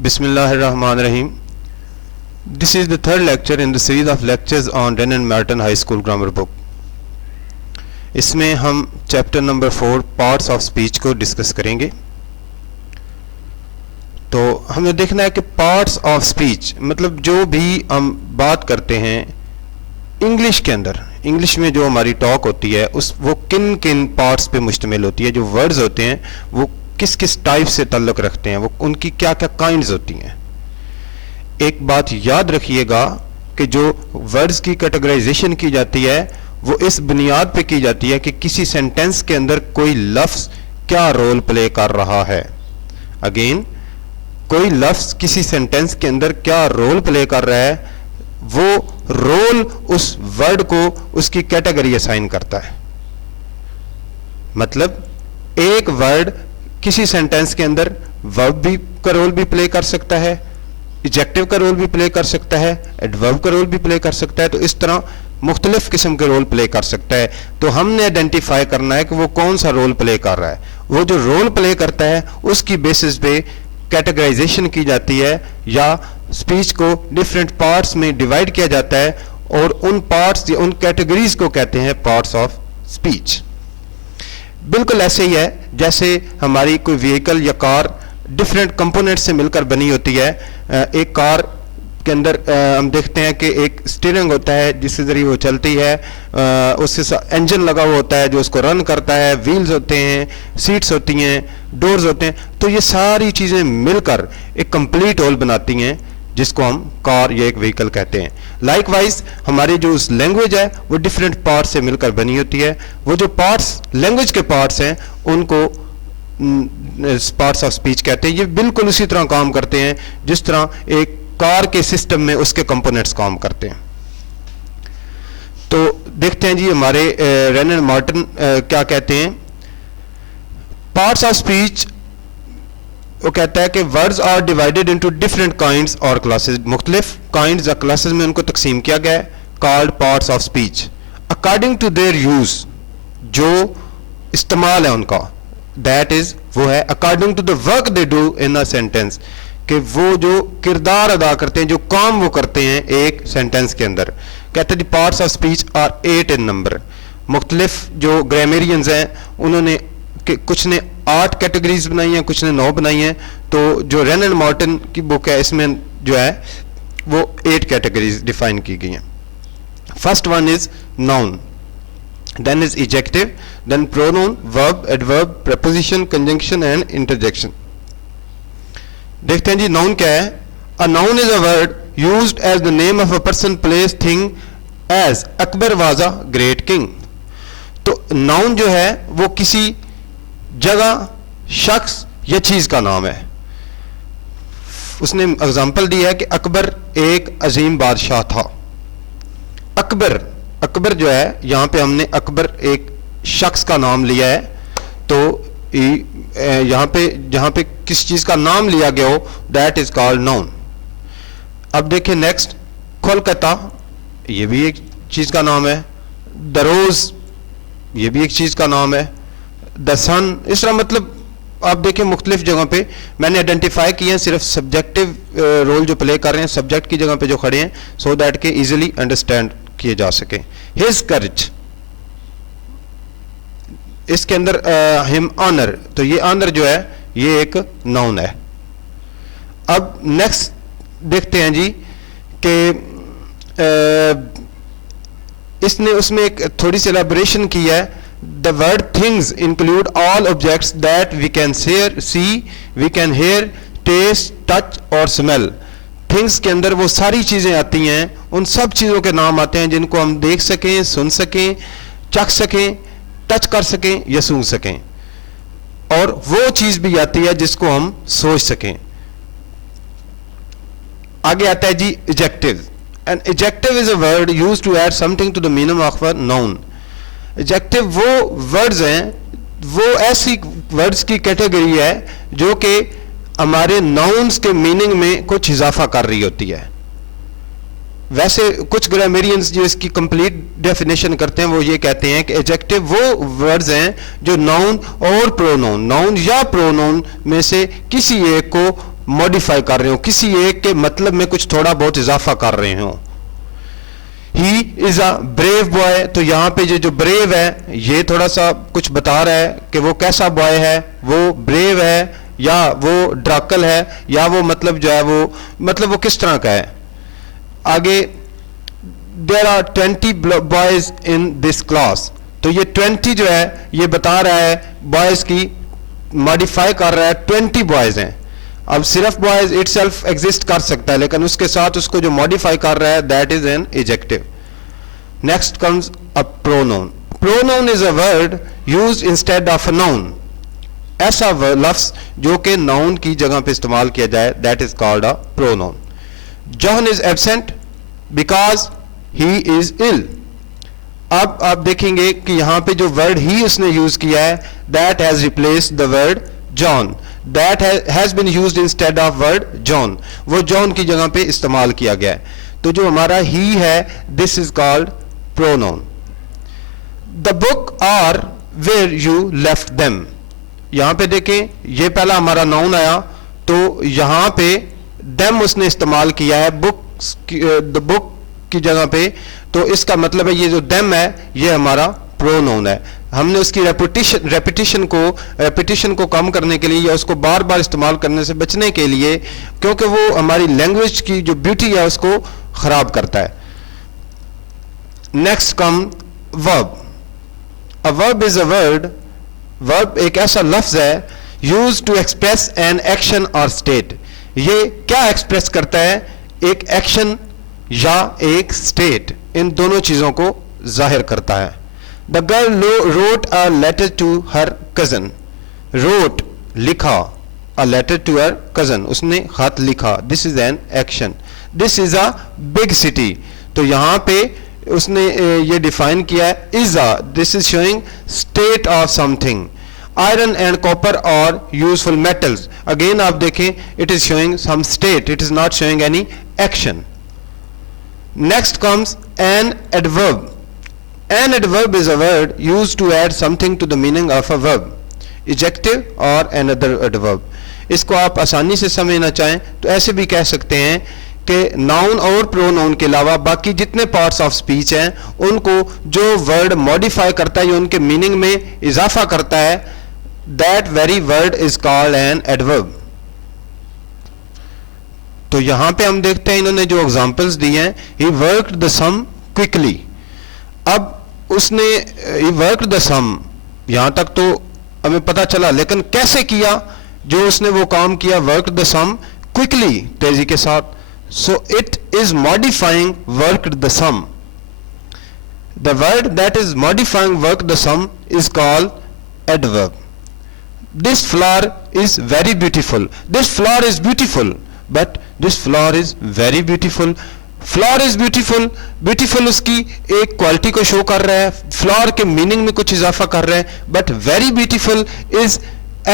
Bismillahirrahmanirrahim. This is the third lecture in the series of lectures on Wren and Martin High School Grammar Book. इसमें हम chapter number 4 parts of speech को discuss करेंगे. तो हमें देखना है कि पार्ट्स ऑफ स्पीच मतलब जो भी हम बात करते हैं इंग्लिश के अंदर, इंग्लिश में जो हमारी टॉक होती है उस वो किन किन पार्ट्स पे मुश्तमिल होती है. जो वर्ड्स होते हैं वो किस किस टाइप से ताल्लुक़ रखते हैं, वो उनकी क्या क्या काइंड्स होती हैं. एक बात याद रखिएगा कि जो वर्ड्स की कैटेगराइजेशन की जाती है वो इस बुनियाद पे की जाती है कि किसी सेंटेंस के अंदर कोई लफ्ज़ क्या रोल प्ले कर रहा है. अगेन, कोई लफ्ज़ किसी सेंटेंस के अंदर क्या रोल प्ले कर रहा है, वो रोल उस वर्ड को उसकी कैटेगरी असाइन करता है. मतलब एक वर्ड किसी सेंटेंस के अंदर वर्ब भी का रोल भी प्ले कर सकता है, एडजेक्टिव का रोल भी प्ले कर सकता है, एडवर्ब का रोल भी प्ले कर सकता है. तो इस तरह मुख्तलिफ किस्म के रोल प्ले कर सकता है. तो हमने आइडेंटिफाई करना है कि वो कौन सा रोल प्ले कर रहा है. वो जो रोल प्ले करता है उसकी बेसिस पे कैटेगराइजेशन की जाती है या स्पीच को डिफरेंट पार्ट्स में डिवाइड किया जाता है और उन पार्ट्स या उन कैटेगरीज को कहते हैं पार्ट्स ऑफ स्पीच. बिल्कुल ऐसे ही है जैसे हमारी कोई व्हीकल या कार डिफरेंट कंपोनेंट से मिलकर बनी होती है. एक कार के अंदर हम देखते हैं कि एक स्टीयरिंग होता है जिसके जरिए वो चलती है, उससे इंजन लगा हुआ होता है जो उसको रन करता है, व्हील्स होते हैं, सीट्स होती हैं, डोर्स होते हैं. तो ये सारी चीज़ें मिलकर एक कंप्लीट होल बनाती हैं जिसको हम कार या एक व्हीकल कहते हैं. लाइकवाइज हमारी जो उस लैंग्वेज है वो डिफरेंट पार्ट्स से मिलकर बनी होती है. वो जो पार्ट्स लैंग्वेज के पार्ट्स हैं उनको पार्ट्स ऑफ स्पीच कहते हैं. ये बिल्कुल उसी तरह काम करते हैं जिस तरह एक कार के सिस्टम में उसके कंपोनेंट्स काम करते हैं. तो देखते हैं जी हमारे रेन एंड मार्टिन क्या कहते हैं. पार्ट्स ऑफ स्पीच वो कहता है कि words are divided into different kinds और क्लासेस. मुख्तलिफ काइंड्स या क्लासेस में उनको तकसीम किया गया है, called parts of speech according to their use. जो इस्तेमाल है उनका, दैट इज वो है according to the work they do in a sentence, कि वो जो किरदार अदा करते हैं, जो काम वो करते हैं एक सेंटेंस के अंदर. कहते हैं parts of speech are 8 in number. मुख्तलिफ जो ग्रामेरियंस हैं उन्होंने कुछ ने 8 कैटेगरीज बनाई हैं, कुछ ने 9 बनाई हैं. तो जो रेन एंड मार्टिन की बुक है इसमें जो है वो 8 कैटेगरीज डिफाइन की गई हैं. First one is noun, then is adjective, then pronoun, verb, adverb, preposition, conjunction and interjection. देखते हैं जी नाउन क्या है. A noun is a word used as the name of a person, place, thing, as Akbar was a great king. तो noun जो है वो किसी जगह, शख्स या चीज का नाम है. उसने एग्जांपल दी है कि अकबर एक अजीम बादशाह था. अकबर, अकबर जो है यहाँ पे हमने अकबर एक शख्स का नाम लिया है. तो यहाँ पे जहाँ पे किस चीज़ का नाम लिया गया हो दैट इज कॉल्ड नाउन. अब देखिए नेक्स्ट, कोलकाता ये भी एक चीज़ का नाम है. द रोज ये भी एक चीज़ का नाम है. द सन, इस तरह मतलब आप देखिए मुख्तलिफ जगहों पे मैंने आइडेंटिफाई किए हैं, सिर्फ सब्जेक्टिव रोल जो प्ले कर रहे हैं सब्जेक्ट की जगह पे जो खड़े हैं, सो दैट के इजीली अंडरस्टैंड किए जा सके. हिज करेज, इसके अंदर हिम ऑनर, तो ये ऑनर जो है ये एक नाउन है. अब नेक्स्ट देखते हैं जी कि इसने उसमें एक थोड़ी सी एलाबोरेशन की है. The word things include all objects that we can see, we can hear, taste, touch और स्मेल. थिंग्स के अंदर वो सारी चीज़ें आती हैं, उन सब चीज़ों के नाम आते हैं जिनको हम देख सकें, सुन सकें, चख सकें, टच कर सकें या सूंघ सकें. और वो चीज़ भी आती है जिसको हम सोच सकें. आगे आता है जी adjective. An adjective is a word used to add something to the meaning of a noun. Adjective वो वर्ड्स हैं, वो ऐसी वर्ड्स की कैटेगरी है जो कि हमारे नाउन्स के मीनिंग में कुछ इजाफा कर रही होती है. वैसे कुछ ग्रामेरियंस जो इसकी कंप्लीट डेफिनेशन करते हैं वो ये कहते हैं कि एडजेक्टिव वो वर्ड्स हैं जो नाउन और प्रोनाउन, नाउन या प्रोनाउन में से किसी एक को मॉडिफाई कर रहे हो, किसी एक के मतलब में कुछ थोड़ा बहुत इजाफा कर रहे हो। He is a brave boy, तो यहां पे जो ब्रेव है ये थोड़ा सा कुछ बता रहा है कि वो कैसा बॉय है, वो ब्रेव है या वो ड्राकल है, या वो मतलब जो है वो मतलब वो किस तरह का है। आगे there are 20 boys in this class, तो ये 20 जो है ये बता रहा है बॉयज की, मॉडिफाई कर रहा है 20 बॉयज हैं। अब सिर्फ बॉयज इटसेल्फ एग्जिस्ट कर सकता है, लेकिन उसके साथ उसको जो मॉडिफाई कर रहा है that is an adjective. Next comes a pronoun. Pronoun is a word used instead of a noun, ऐसा लफ्ज जो कि नाउन की जगह पे इस्तेमाल किया जाए, that is called a pronoun. John is absent because he is ill. अब आप देखेंगे कि यहां पे जो वर्ड ही उसने यूज किया है that has replaced the word John, that has been used instead of word John, वो जॉन की जगह पे इस्तेमाल किया गया है। तो जो हमारा ही है this is called pronoun. The book are where you left them, यहां पे देखें ये पहला हमारा नाउन आया, तो यहां पे देम उसने इस्तेमाल किया है बुक्स द बुक की जगह पे, तो इसका मतलब है ये जो देम है ये हमारा प्रोनाउन है। हमने उसकी रेपिटेशन को कम करने के लिए या उसको बार बार इस्तेमाल करने से बचने के लिए, क्योंकि वो हमारी लैंग्वेज की जो ब्यूटी है उसको खराब करता है। Next come verb. A verb is a word, verb एक ऐसा लफ्ज है use to express an action और स्टेट। ये क्या एक्सप्रेस करता है, एक एक्शन या एक स्टेट, इन दोनों चीजों को जाहिर करता है। The girl wrote a letter to her cousin, wrote लिखा, a letter to her cousin उसने खत लिखा, this is an action. This is a big city, तो यहां पे उसने ये डिफाइन किया है is a, this is showing state of something. Iron and copper और यूजफुल मेटल्स, अगेन आप देखें it is showing some state, it is not showing any action. Next comes an adverb. An adverb is a word used to add something to the meaning of a verb, adjective or another adverb. इसको आप आसानी से समझना चाहें तो ऐसे भी कह सकते हैं कि नाउन और प्रोनाउन के अलावा बाकी जितने पार्ट्स ऑफ स्पीच हैं उनको जो वर्ड मॉडिफाई करता है या उनके मीनिंग में इजाफा करता है, that very word is called an adverb. तो यहां पे हम देखते हैं इन्होंने जो एग्जांपल्स दिए हैं, he worked the sum quickly. अब उसने ही वर्कड द सम, यहां तक तो हमें पता चला, लेकिन कैसे किया जो उसने वो काम किया, वर्कड द सम क्विकली, तेजी के साथ। So it is modifying worked the sum. The word that is modifying work the sum is called adverb. This flower is very beautiful, this flower is beautiful, but this flower is very beautiful. Flower is beautiful, beautiful उसकी एक quality को show कर रहा है, flower के meaning में कुछ इजाफा कर रहा है, बट वेरी ब्यूटीफुल इज